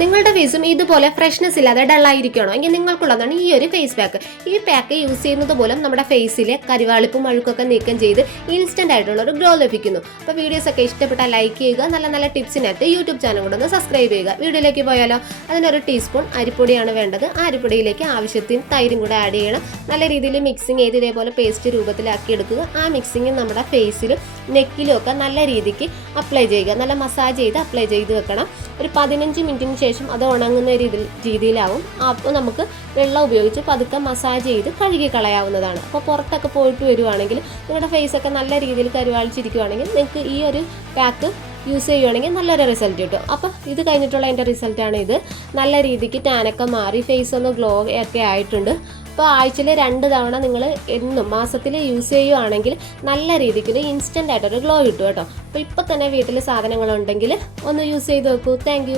നിങ്ങളുടെ ഫേസും ഇതുപോലെ ഫ്രഷ്നെസ് ഇല്ലാതെ ഡള്ളായിരിക്കണോ എങ്കിൽ നിങ്ങൾക്കുള്ളതാണ് ഈ ഒരു ഫേസ് പാക്ക്. ഈ പാക്ക് യൂസ് ചെയ്യുന്നത് പോലും നമ്മുടെ ഫേസിലെ കരിവാളിപ്പും അഴുക്കൊക്കെ നീക്കം ചെയ്ത് ഇൻസ്റ്റന്റ് ആയിട്ടുള്ള ഒരു ഗ്ലോ ലഭിക്കുന്നു. അപ്പോൾ വീഡിയോസ് ഒക്കെ ഇഷ്ടപ്പെട്ടാൽ ലൈക്ക് ചെയ്യുക. നല്ല നല്ല ടിപ്സിനകത്ത് യൂട്യൂബ് ചാനൽ കൂടെ ഒന്ന് സബ്സ്ക്രൈബ് ചെയ്യുക. വീഡിയോയിലേക്ക് പോയാലോ? അതിനൊരു ടീസ്പൂൺ അരിപ്പൊടിയാണ് വേണ്ടത്. ആ അരിപ്പൊടിയിലേക്ക് ആവശ്യത്തിന് തൈരും കൂടെ ആഡ് ചെയ്യണം. നല്ല രീതിയിൽ മിക്സിങ് ചെയ്ത് ഇതേപോലെ പേസ്റ്റ് രൂപത്തിലാക്കി എടുക്കുക. ആ മിക്സിങ് നമ്മുടെ ഫേസിലും നെക്കിലും ഒക്കെ നല്ല രീതിക്ക് അപ്ലൈ ചെയ്യുക. നല്ല മസാജ് ചെയ്ത് അപ്ലൈ ചെയ്ത് വെക്കണം. ഒരു 15 മിനിറ്റിന് ശേഷം അത് ഉണങ്ങുന്ന രീതിയിലാവും. അപ്പോൾ നമുക്ക് വെള്ളം ഉപയോഗിച്ച് പതുക്കെ മസാജ് ചെയ്ത് കഴുകി കളയാവുന്നതാണ്. അപ്പോൾ പുറത്തൊക്കെ പോയിട്ട് വരുവാണെങ്കിൽ നിങ്ങളുടെ ഫേസൊക്കെ നല്ല രീതിയിൽ കരുവാളിച്ചിരിക്കുവാണെങ്കിൽ നിങ്ങൾക്ക് ഈ ഒരു പാക്ക് യൂസ് ചെയ്യുവാണെങ്കിൽ നല്ലൊരു റിസൾട്ട് കിട്ടും. അപ്പോൾ ഇത് കഴിഞ്ഞിട്ടുള്ള എൻ്റെ റിസൾട്ടാണ് ഇത്. നല്ല രീതിക്ക് ടാനൊക്കെ മാറി ഫേസ് ഒന്ന് ഗ്ലോ ഒക്കെ ആയിട്ടുണ്ട്. അപ്പോൾ ആഴ്ചയിൽ 2 തവണ നിങ്ങൾ എന്നും മാസത്തിൽ യൂസ് ചെയ്യുവാണെങ്കിൽ നല്ല രീതിക്ക് ഇൻസ്റ്റൻ്റ് ആയിട്ടൊരു ഗ്ലോ കിട്ടും കേട്ടോ. അപ്പോൾ ഇപ്പോൾ തന്നെ വീട്ടിൽ സാധനങ്ങളുണ്ടെങ്കിൽ ഒന്ന് യൂസ് ചെയ്ത് നോക്കൂ. താങ്ക്